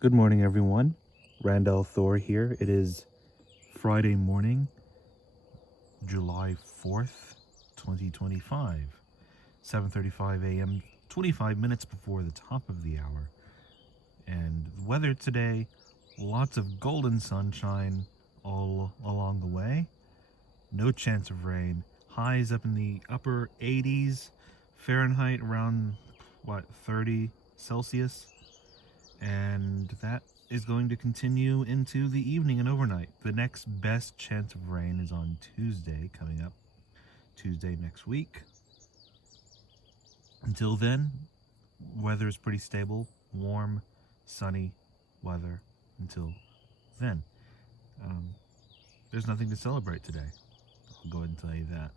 Good morning, everyone. Randall Thor here. It is Friday morning, July 4th, 2025, 7:35 a.m., 25 minutes before the top of the hour. And the weather today, lots of golden sunshine all along the way. No chance of rain. Highs up in the upper 80s Fahrenheit, around 30 Celsius. And that is going to continue into the evening and overnight. The next best chance of rain is on Tuesday, coming up Tuesday next week. Until then, weather is pretty stable, warm, sunny weather until then. There's nothing to celebrate today. I'll go ahead and tell you that.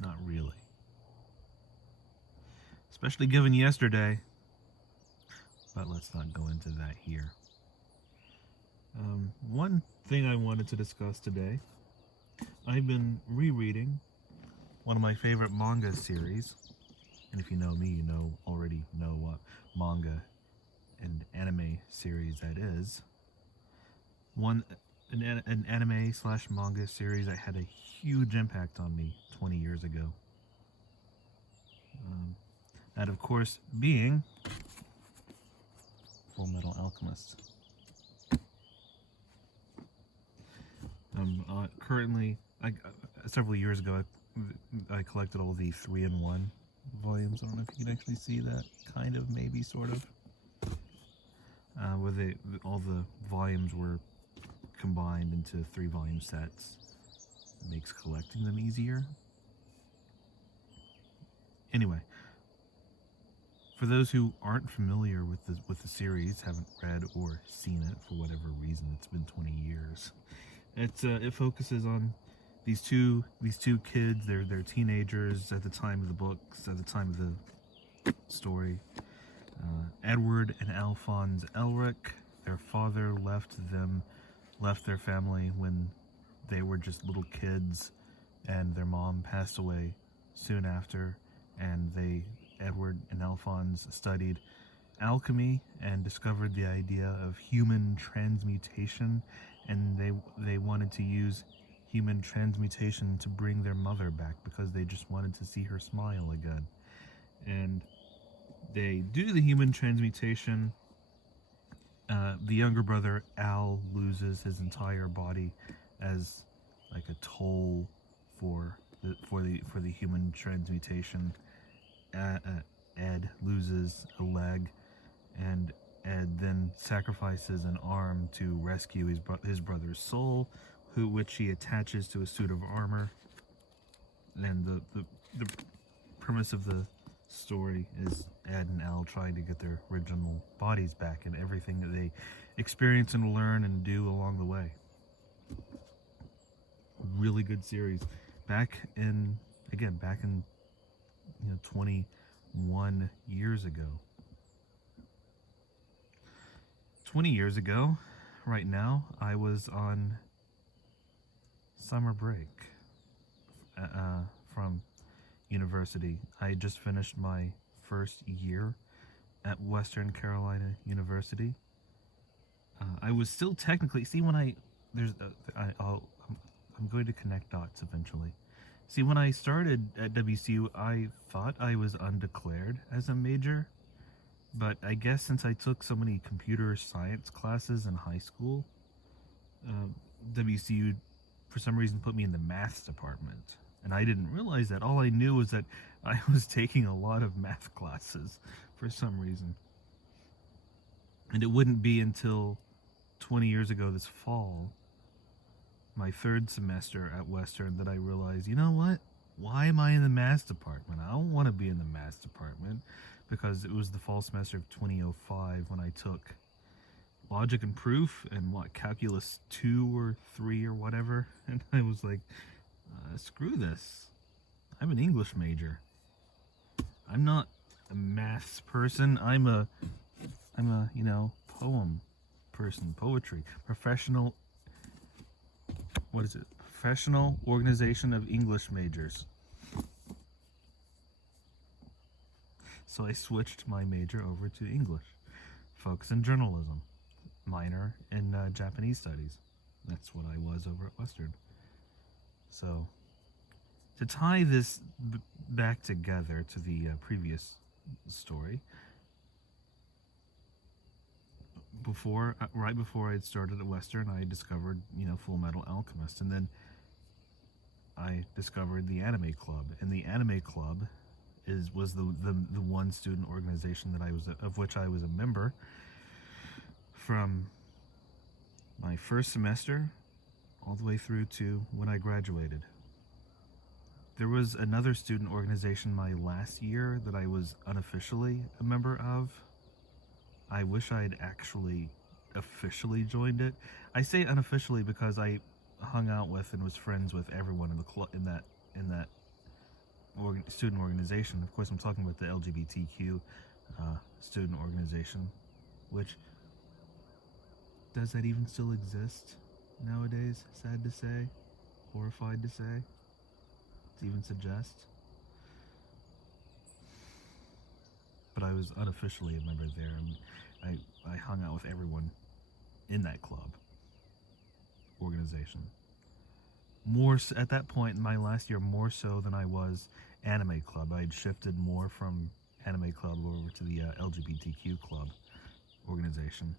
Not really. Especially given yesterday. But let's not go into that here. One thing I wanted to discuss today, I've been rereading one of my favorite manga series, and if you know me, you already know what manga and anime series that is. An anime slash manga series that had a huge impact on me 20 years ago. That, of course, being Full Metal Alchemist. Currently, several years ago, I collected all the 3-in-1 volumes. I don't know if you can actually see that. Kind of, maybe, sort of. Where all the volumes were combined into 3-volume sets. It makes collecting them easier. Anyway, for those who aren't familiar with the series, haven't read or seen it for whatever reason, it's been 20 years. It focuses on these two kids. They're teenagers at the time of the books, at the time of the story. Edward and Alphonse Elric. Their father left their family when they were just little kids, and their mom passed away soon after. And Edward and Alphonse, studied alchemy and discovered the idea of human transmutation, and they wanted to use human transmutation to bring their mother back because they just wanted to see her smile again. And they do the human transmutation. The younger brother, Al, loses his entire body as like a toll for the human transmutation. Ed loses a leg, and Ed then sacrifices an arm to rescue his brother's soul, which he attaches to a suit of armor. And the premise of the story is Ed and Al trying to get their original bodies back, and everything that they experience and learn and do along the way. Really good series. Back in 21 years ago. 20 years ago, right now, I was on summer break from university. I had just finished my first year at Western Carolina University. I was still technically, I'm going to connect dots eventually. See, when I started at WCU, I thought I was undeclared as a major, but I guess since I took so many computer science classes in high school, WCU for some reason put me in the math department. And I didn't realize that. All I knew was that I was taking a lot of math classes for some reason. And it wouldn't be until 20 years ago this fall, my third semester at Western, that I realized, you know what? Why am I in the math department? I don't want to be in the math department, because it was the fall semester of 2005 when I took logic and proof and calculus 2 or 3 or whatever, and I was like, screw this. I'm an English major. I'm not a maths person. I'm a poem person, poetry, professional organization of English majors. So I switched my major over to English focus in journalism, minor in Japanese studies. That's what I was over at Western. So, to tie this back together to the previous story, right before I had started at Western, I discovered, Full Metal Alchemist, and then I discovered the Anime Club, and the Anime Club was the one student organization of which I was a member from my first semester all the way through to when I graduated. There was another student organization my last year that I was unofficially a member of. I wish I had actually officially joined it. I say unofficially because I hung out with and was friends with everyone in the club in that student organization. Of course, I'm talking about the LGBTQ student organization, which, does that even still exist nowadays? Sad to say, horrified to say, to even suggest. But I was unofficially a member there, and I hung out with everyone in that club organization. More at that point in my last year, more so than I was Anime Club. I had shifted more from Anime Club over to the LGBTQ club organization.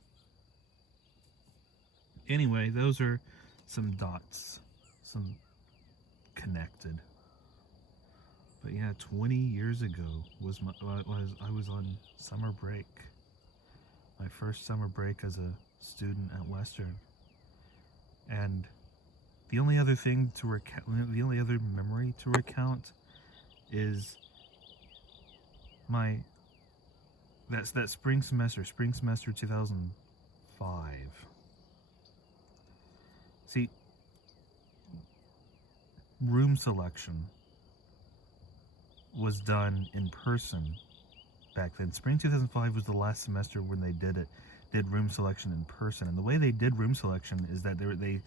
Anyway, those are some dots, some connected. But yeah, 20 years ago I was on summer break. My first summer break as a student at Western. And the only other thing to recount, the only other memory to recount is that spring semester 2005. See, room selection was done in person back then. Spring 2005 was the last semester when they did room selection in person. And the way they did room selection is that they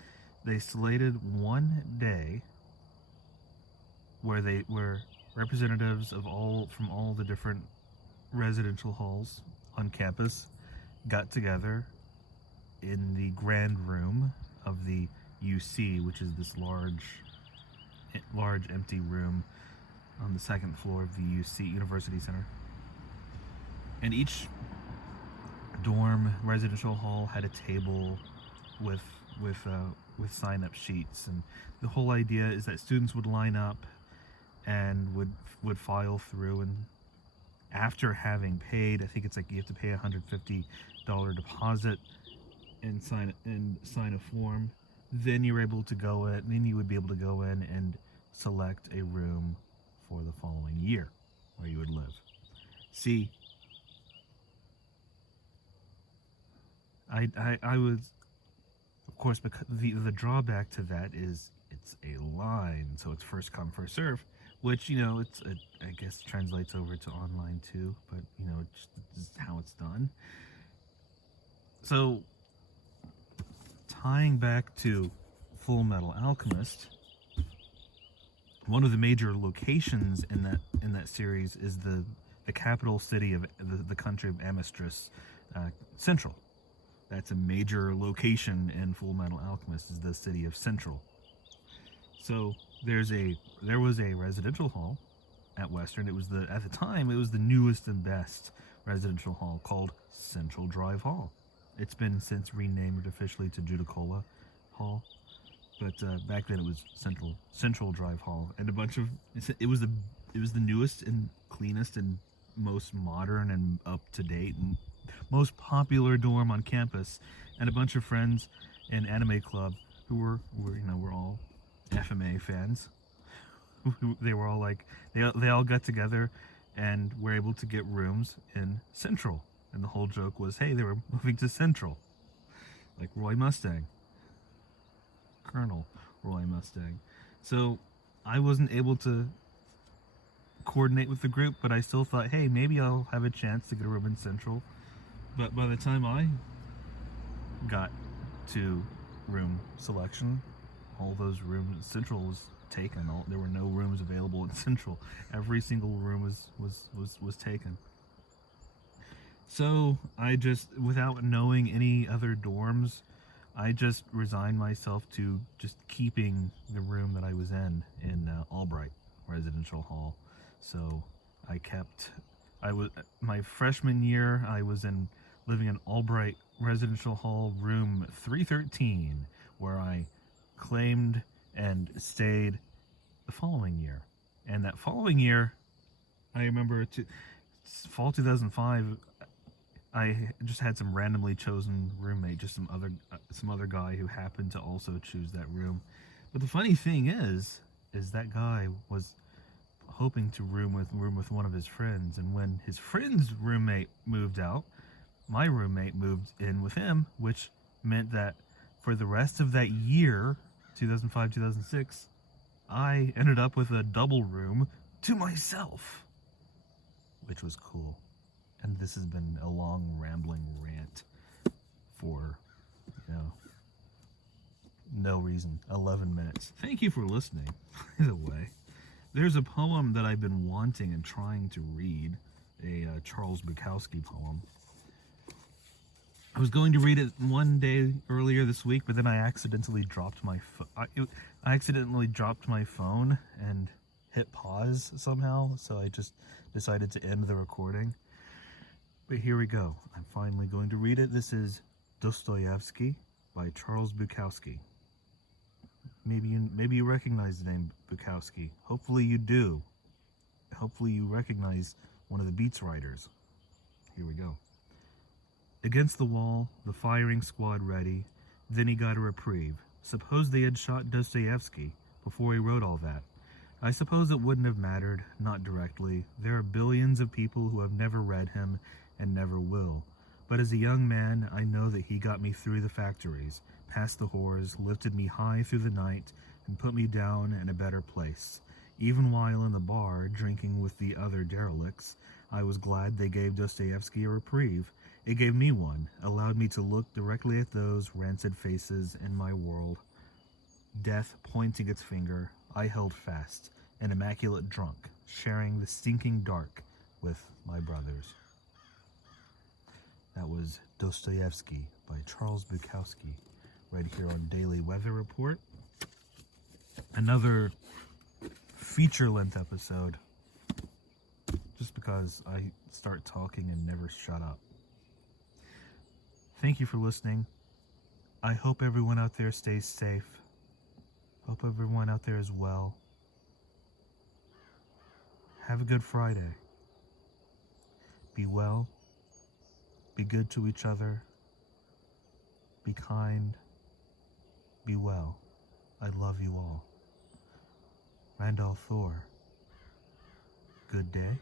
slated one day where representatives from all the different residential halls on campus got together in the grand room of the UC, which is this large empty room on the second floor of the UC University Center. And each dorm residential hall had a table with sign-up sheets, and the whole idea is that students would line up and would file through, and after having paid, I think it's like you have to pay a $150 deposit and sign a form, then you're able to go in. Then you would be able to go in and select a room for the following year where you would live. See, I was, of course, because the drawback to that is it's a line, so it's first come first serve, which I guess translates over to online too, but it's just how it's done. So, tying back to Full Metal Alchemist, one of the major locations in that series is the capital city of the country of Amistris, Central. That's a major location in Full Metal Alchemist, is the city of Central. So there was a residential hall at Western. At the time it was the newest and best residential hall, called Central Drive Hall. It's been since renamed officially to Judicola Hall, but back then it was Central Drive Hall, and it was the newest and cleanest and most modern and up to date and most popular dorm on campus, and a bunch of friends in Anime Club who were all FMA fans. They were all like, they all got together and were able to get rooms in Central. And the whole joke was, hey, they were moving to Central. Like Roy Mustang. Colonel Roy Mustang. So I wasn't able to coordinate with the group, but I still thought, hey, maybe I'll have a chance to get a room in Central. But by the time I got to room selection, all those rooms in Central was taken. There were no rooms available in Central. Every single room was taken. So I just, without knowing any other dorms, I just resigned myself to just keeping the room that I was in Albright Residential Hall. So I kept, I was my freshman year. I was in living in Albright Residential Hall, room 313, where I claimed and stayed the following year. And that following year, I remember fall 2005. I just had some randomly chosen roommate, just some other guy who happened to also choose that room. But the funny thing is that guy was hoping to room with one of his friends, and when his friend's roommate moved out, my roommate moved in with him, which meant that for the rest of that year, 2005 2006, I ended up with a double room to myself, which was cool. And this has been a long rambling rant for, no reason. 11 minutes. Thank you for listening. By the way, there's a poem that I've been wanting and trying to read, a Charles Bukowski poem. I was going to read it one day earlier this week, but then I accidentally dropped my I accidentally dropped my phone and hit pause somehow, so I just decided to end the recording. But here we go. I'm finally going to read it. This is Dostoevsky by Charles Bukowski. Maybe you recognize the name Bukowski. Hopefully you do. Hopefully you recognize one of the Beats writers. Here we go. Against the wall, the firing squad ready. Then he got a reprieve. Suppose they had shot Dostoevsky before he wrote all that. I suppose it wouldn't have mattered, not directly. There are billions of people who have never read him and never will. But as a young man, I know that he got me through the factories, past the whores, lifted me high through the night, and put me down in a better place. Even while in the bar, drinking with the other derelicts, I was glad they gave Dostoevsky a reprieve. It gave me one, allowed me to look directly at those rancid faces in my world. Death pointing its finger, I held fast, an immaculate drunk, sharing the stinking dark with my brothers. That was Dostoevsky by Charles Bukowski, right here on Daily Weather Report. Another feature-length episode, just because I start talking and never shut up. Thank you for listening. I hope everyone out there stays safe. Hope everyone out there is well. Have a good Friday. Be well. Be good to each other. Be kind. Be well. I love you all. Randolph Thor. Good day.